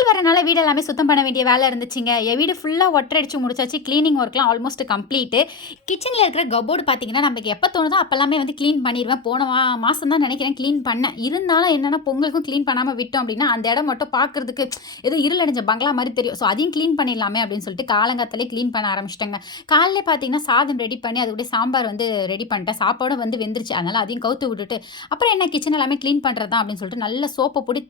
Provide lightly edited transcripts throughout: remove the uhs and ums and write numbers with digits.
பொங்கல் வரனால வீடு எல்லாமே சுத்தம் பண்ண வேண்டிய வேலை இருந்துச்சுங்க. என் வீடு ஃபுல்லாக ஒட்டடிச்சு முடிச்சாச்சு. கிளீனிங் ஒர்க்லாம் ஆல்மோஸ்ட் கம்ப்ளீட்டு. கிச்சனில் இருக்கிற கப்போர்டு பார்த்தீங்கன்னா, நமக்கு எப்போ தோணுதோ அப்போல்லாமே வந்து க்ளீன் பண்ணிருவேன். போன மாசம் தான் நினைக்கிறேன் க்ளீன் பண்ணேன். இருந்தாலும் என்னன்னா, பொங்கலுக்கும் க்ளீன் பண்ணாம விட்டோம் அப்படின்னா, அந்த இடம் மட்டும் பார்க்கறதுக்கு ஏதோ இருளடைஞ்ச பங்களா மாரி தெரியும். ஸோ அதையும் க்ளீன் பண்ணிடலாமே அப்படின்னு சொல்லிட்டு காலங்காத்தாலே க்ளீன் பண்ண ஆரம்பிச்சிட்டேங்க. காலையிலே பார்த்தீங்கன்னா, சாதம் ரெடி பண்ணி அது கூட சாம்பார் வந்து ரெடி பண்ணிட்டேன். சாப்பாடும் வந்து வெந்துருச்சு. அதனால அதையும் கவுத்து விட்டுட்டு, அப்புறம் என்ன கிச்சன் எல்லாமே க்ளீன் பண்ணுறது தான் அப்படின்னு சொல்லிட்டு நல்ல சோப்பை போட்டு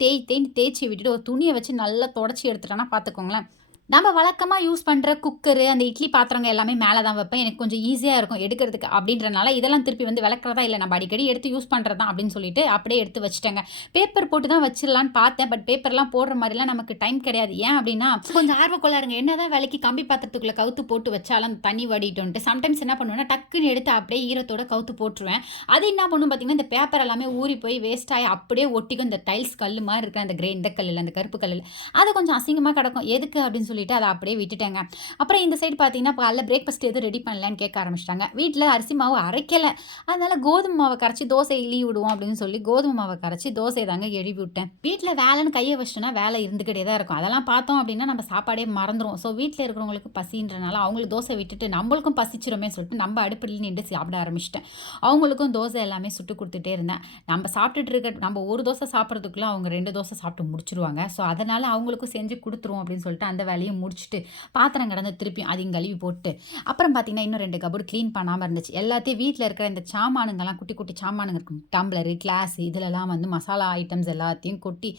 தேய்ச்சி விட்டுட்டு ஒரு துணியை வச்சு நல்லா தொடச்சி எடுத்துட்டேன்னா பார்த்துக்கோங்களேன். நம்ம வழக்கமா யூஸ் பண்ற குக்கரு, அந்த இட்லி பாத்திரங்க எல்லாமே மேல தான் வைப்பேன். எனக்கு கொஞ்சம் ஈஸியா இருக்கும் எடுக்கிறதுக்கு அப்படின்றனால, இதெல்லாம் திருப்பி வந்து விளக்குறதா இல்ல. நம்ம அடிக்கடி எடுத்து யூஸ் பண்றது தான் அப்படின்னு சொல்லிட்டு அப்படியே எடுத்து வச்சுட்டேங்க. பேப்பர் போட்டு தான் வச்சிடலான்னு பார்த்தேன். பட் பேப்பர்லாம் போடுற மாதிரிலாம் நமக்கு டைம் கிடையாது. ஏன் அப்படின்னா, கொஞ்சம் ஆர்வக்கோளாறுங்க. என்னதான் வேலைக்கு கம்பி பாத்திரத்துக்குள்ள கவுத்து போட்டு வச்சாலும் தண்ணி வடிட்டுன்ட்டு சம்டைம்ஸ் என்ன பண்ணுவேன்னா, டக்குன்னு எடுத்து அப்படியே ஈரத்தோட கவுத்து போட்டுருவேன். அது என்ன பண்ணும் பார்த்தீங்கன்னா, இந்த பேப்பர் எல்லாமே ஊறி போய் வேஸ்ட் ஆகி அப்படியே ஒட்டிக்கும். இந்த டைல்ஸ் கல்லு மாதிரி இருக்கிற அந்த இந்த கல்லில், அந்த கருப்பு கல்லில் அது கொஞ்சம் அசிங்கமாக கிடக்கும். எதுக்கு அப்படின்னு சொல்லிட்டு அதை அப்படியே விட்டுட்டேங்க. அப்புறம் இந்த சைடு பார்த்தீங்கன்னா, காலைல பிரேக்ஃபாஸ்ட் எதுவும் ரெடி பண்ணலன்னு கேட்க ஆரம்பிச்சிட்டாங்க. வீட்டில் அரிசி மாவு அரைக்கலை. அதனால கோதுமை மாவை கரைச்சி தோசை இழி விடுவோம் அப்படின்னு சொல்லி கோதுமை மாவை கரைச்சி தோசை தாங்க எழுப்பி விட்டேன். வீட்டில் வேலைன்னு கையை வச்சிட்டோன்னா வேலை இருந்துக்கிட்டே தான் இருக்கும். அதெல்லாம் பார்த்தோம் அப்படின்னா நம்ம சாப்பாடே மறந்துடும். ஸோ வீட்டில் இருக்கிறவங்களுக்கு பசின்றனால அவங்களுக்கு தோசை விட்டுட்டு நம்மளுக்கும் பசிச்சிருமே சொல்லிட்டு நம்ம அடுப்பில் நின்று சாப்பிட ஆரம்பிச்சிட்டேன். அவங்களுக்கும் தோசை எல்லாமே சுட்டு கொடுத்துட்டே இருந்தேன். நம்ம சாப்பிட்டுட்டு இருக்க நம்ம ஒரு தோசை சாப்பிட்றதுக்குள்ள அவங்க 2 தோசை சாப்பிட்டு முடிச்சிருவாங்க. ஸோ அதனால் அவங்களுக்கும் செஞ்சு கொடுத்துருவோம் அப்படின்னு சொல்லிட்டு அந்த வேலையை முடிச்சுட்டு பாத்திரம் கடந்து திருப்பியும் அதையும் கழுவி போட்டு அப்புறம் பார்த்தீங்கன்னா இன்னும் 2 கபோர்டு க்ளீன் பண்ணாமல் இருந்துச்சு. எல்லாத்தையும் வீட்டில் இருக்கிற இந்த சாமானுங்கெல்லாம் குட்டி குட்டி சாமானுங்க இருக்கும், டம்ளரு, கிளாஸ், இதிலெல்லாம் வந்து மசாலா ஐட்டம்ஸ் எல்லாத்தையும் கொட்டி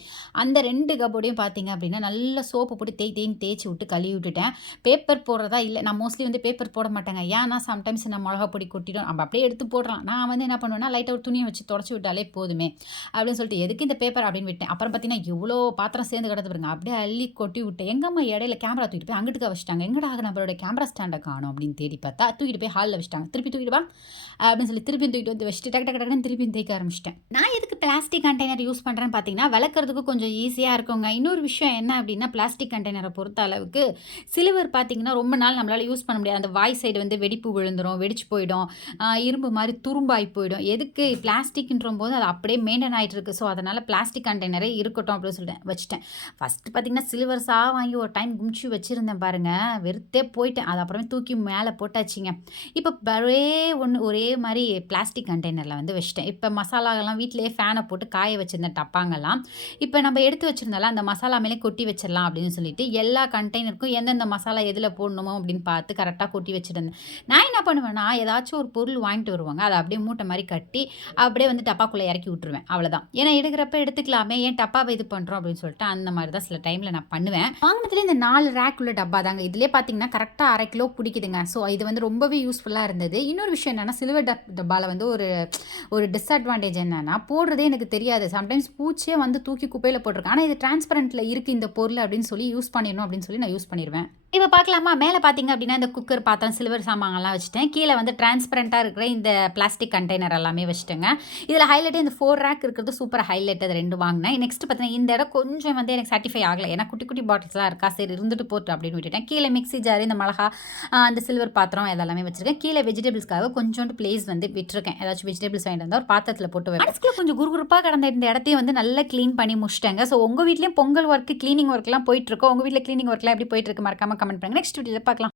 அந்த 2 கபோர்டையும் பார்த்தீங்க அப்படின்னா நல்ல சோப்பு போட்டு தேய்ச்சி விட்டு கழுவி விட்டுட்டேன். பேப்பர் போடுறதா இல்லை, நான் மோஸ்ட்லி வந்து பேப்பர் போட மாட்டேங்க. ஏன்னா சம்டைம்ஸ் நான் மிளகா பொடி கொட்டிடும், நம்ம அப்படியே எடுத்து போடுறோம். நான் வந்து என்ன பண்ணுவேன்னா லைட்டாக ஒரு துணியை வச்சு தொடச்சி விட்டாலே போதுமே அப்படின்னு சொல்லிட்டு எதுக்கு இந்த பேப்பர் அப்படின்னு விட்டேன். அப்புறம் பார்த்தீங்கன்னா எவ்வளோ பாத்திரம் சேர்ந்து கிடந்து பாருங்க, அப்படியே அள்ளி கொட்டி விட்டேன். எங்கம்மா இடையில கேமரா தூக்கிட்டு போய் அங்கிட்டு வச்சுட்டாங்க. எங்கடா நம்மளோட கேமரா ஸ்டாண்டை காணும் அப்படின்னு தேடி பார்த்தா தூக்கிட்டு போய் ஹாலில் வச்சுட்டாங்க. திருப்பி தூக்கிட்டு வா அப்படின்னு சொல்லி திருப்பியும் தூக்கிட்டு வந்து வச்சுட்டு டக்கு டக்கு டக்குன்னு திருப்பியும் தேய்க்க ஆரம்பிச்சிட்டேன். நான் எதுக்கு பிளாஸ்டிக் கண்டெய்னர் யூஸ் பண்ணுறேன்னு பார்த்தீங்கன்னா, விளக்குறதுக்கு கொஞ்சம் ஈஸியாக இருக்குங்க. இன்னொரு விஷயம் என்ன அப்படின்னா, பிளாஸ்டிக் கண்டெய்னரை பொறுத்த அளவுக்கு சில்வர் பார்த்தீங்கன்னா ரொம்ப நாள் நம்மளால் யூஸ் பண்ண முடியாது. அந்த வாய் சைடு வந்து வெடிப்பு விழுந்துடும், வெடிச்சு போயிடும், இரும்பு மாதிரி துரும்பாகி போயிடும். எதுக்கு பிளாஸ்டிக்ன்ற போது அது அப்படியே மெயின்டைன் ஆகிட்டு இருக்கு. ஸோ அதனால் பிளாஸ்டிக் கண்டெய்னரே இருக்கட்டும் அப்படின்னு சொல்லிட்டு வச்சுட்டேன். ஃபஸ்ட்டு பார்த்தீங்கன்னா சில்வர்ஸாக வாங்கி ஒரு டைம் குமிச்சு வச்சுருந்தேன் பாருங்கள், வெறுத்தே போயிட்டேன். அது அப்புறமே தூக்கி மேலே போட்டாச்சுங்க. இப்போ ஒரே மாதிரி பிளாஸ்டிக் கண்டெய்னரில் வந்து வச்சுட்டேன். இப்போ மசாலாலாம் வீட்டிலேயே ஃபேனை போட்டு காய வச்சுருந்தேன் டப்பாங்கெல்லாம். இப்போ நம்ம எடுத்து வச்சுருந்தால அந்த மசாலா மேலே கொட்டி வச்சிடலாம் அப்படின்னு சொல்லிட்டு எல்லா கண்டெய்னருக்கும் எந்தெந்த மசாலா எதில் போடணுமோ அப்படின்னு பார்த்து கரெக்டாக கொட்டி வச்சுருந்தேன். நான் என்ன பண்ணுவேன்னா, ஏதாச்சும் ஒரு பொருள் வாங்கிட்டு வருவாங்க, அதை அப்படியே மூட்டை மாதிரி கட்டி அப்படியே வந்து டப்பாக்குள்ளே இறக்கி விட்டுருவேன். அவ்வளோதான். ஏன்னா எடுக்கிறப்ப எடுத்துக்கலாமே, ஏன் டப்பாவை இது பண்ணுறோம் அப்படின்னு சொல்லிட்டு அந்த மாதிரி தான் சில டைமில் நான் பண்ணுவேன். வாங்கினதுலேயே இந்த 4 ரேக் உள்ள டப்பா தாங்க. இதிலே பார்த்தீங்கன்னா கரெக்டாக 1/2 கிலோ பிடிக்குதுங்க. ஸோ இது வந்து ரொம்பவே யூஸ்ஃபுல்லாக இருந்தது. இன்னொரு விஷயம் என்னென்னா, சில்வர் டப்பாவில் வந்து ஒரு டிஸ்அட்வான்டேஜ் என்னென்னா, போடுறதே எனக்கு தெரியாது. சம்டைம்ஸ் பூச்சியே வந்து தூக்கி குப்பையில் போட்டிருக்கேன். ஆனால் இது டிரான்ஸ்பரண்ட்டில் இருக்குது இந்த பொருள் அப்படின்னு சொல்லி யூஸ் பண்ணிடணும் அப்படின்னு சொல்லி நான் யூஸ் பண்ணிடுவேன். இப்போ பார்க்கலாமா, மேலே பார்த்தீங்க அப்படின்னா இந்த குக்கர் பாத்திரம் சில்வர் சாமான்லாம் வச்சுட்டேன். கீழே வந்து டிரான்ஸ்பரண்ட்டாக இருக்கிற இந்த பிளாஸ்டிக் கண்டெய்னர் எல்லாமே வச்சுட்டேங்க. இதில் ஹைலைட்டே இந்த 4 ரேக் இருக்கிறது சூப்பர் ஹைலைட். அது 2 வாங்கினேன். நெக்ஸ்ட் பார்த்தீங்கன்னா இந்த இடம் கொஞ்சம் வந்து எனக்கு சாட்டிஸ்ஃபை ஆகலை. ஏன்னா குட்டி குட்டி பாட்டில்ஸ்லாம் இருக்கா, சரி இருந்துட்டு போட்டு அப்படின்னு விட்டுட்டேன். கீழே மிக்ஸி ஜார், இந்த மிளகா, அந்த சில்வர் பாத்திரம் இதெல்லாமே வச்சுருக்கேன். கீழே வெஜிடபிள்ஸ்க்காக கொஞ்சோண்டு பிளேஸ் வந்து விட்டுருக்கேன். ஏதாச்சும் வெஜிடபிள்ஸ் வாங்கிட்டு வந்தால் ஒரு பாத்திரத்தில் போட்டு வைப்பேன். மனசுக்குள்ள கொஞ்சம் குறுகுறுப்பாக கடந்த இந்த இடத்தையும் வந்து நல்லா க்ளீன் பண்ணி முடிச்சிட்டாங்க. ஸோ உங்கள் வீட்லேயும் பொங்கல் ஒர்க்கு, க்ளீனிங் ஒர்க்லாம் போயிட்டுருக்கோம். உங்கள் வீட்டில் க்ளீனிங் ஒர்க்லாம் எப்படி போயிட்டுருக்கு மறக்காமல் கமெண்ட் பண்ணுங்கள். நெக்ஸ்ட் வீடியோவில் பார்க்கலாம்.